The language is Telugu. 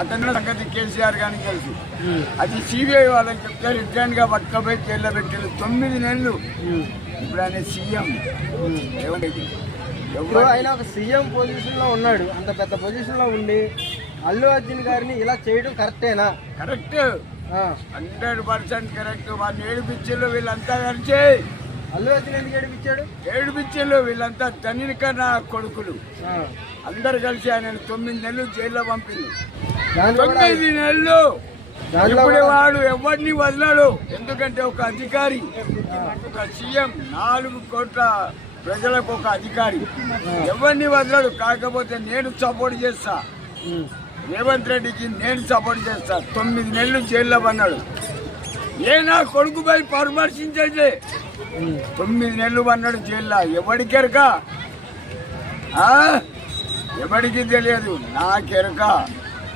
అతను సంగతి కేసీఆర్ గారికి తెలుసు. అది సిబిఐ వాళ్ళకి చెప్తే రిటర్న్ గా పట్టుకపోయి జైల్లో పెట్టారు 9 నెలలు. ఇప్పుడు ఆయన సీఎం. ఇప్పుడు ఆయన ఒక సీఎం పొజిషన్ లో ఉన్నాడు. అంత పెద్ద పొజిషన్ లో ఉండి అల్లు అర్జున్ గారిని ఇలా చేయడం కరెక్టేనా? Correct, 100% correct. వాళ్ళు ఏడిపించారు వీళ్ళంతా కలిసి. అల్లు అర్జున్ ఎందుకు ఏడిపించాడు? ఏడిపించారు వీళ్ళంతా ధనికన్నా కొడుకులు అందరు కలిసి ఆయన 9 నెలలు జైల్లో పంపిండు. 9 నెలలు. ఇప్పుడు వాడు ఎవరిని వదలడు. ఎందుకంటే ఒక అధికారి, ఒక సీఎం, 4 కోట్ల ప్రజలకు ఒక అధికారి ఎవరిని వదలడు. కాకపోతే నేను సపోర్ట్ చేస్తా, రేవంత్ రెడ్డికి నేను సపోర్ట్ చేస్తా. 9 నెలలు జైల్లో పన్నాడు. నా కొడుకుపై పరామర్శించే 9 నెలలు పన్నాడు జైల్లో. ఎవడికెరక? ఎవడికి తెలియదు, నాకెరక.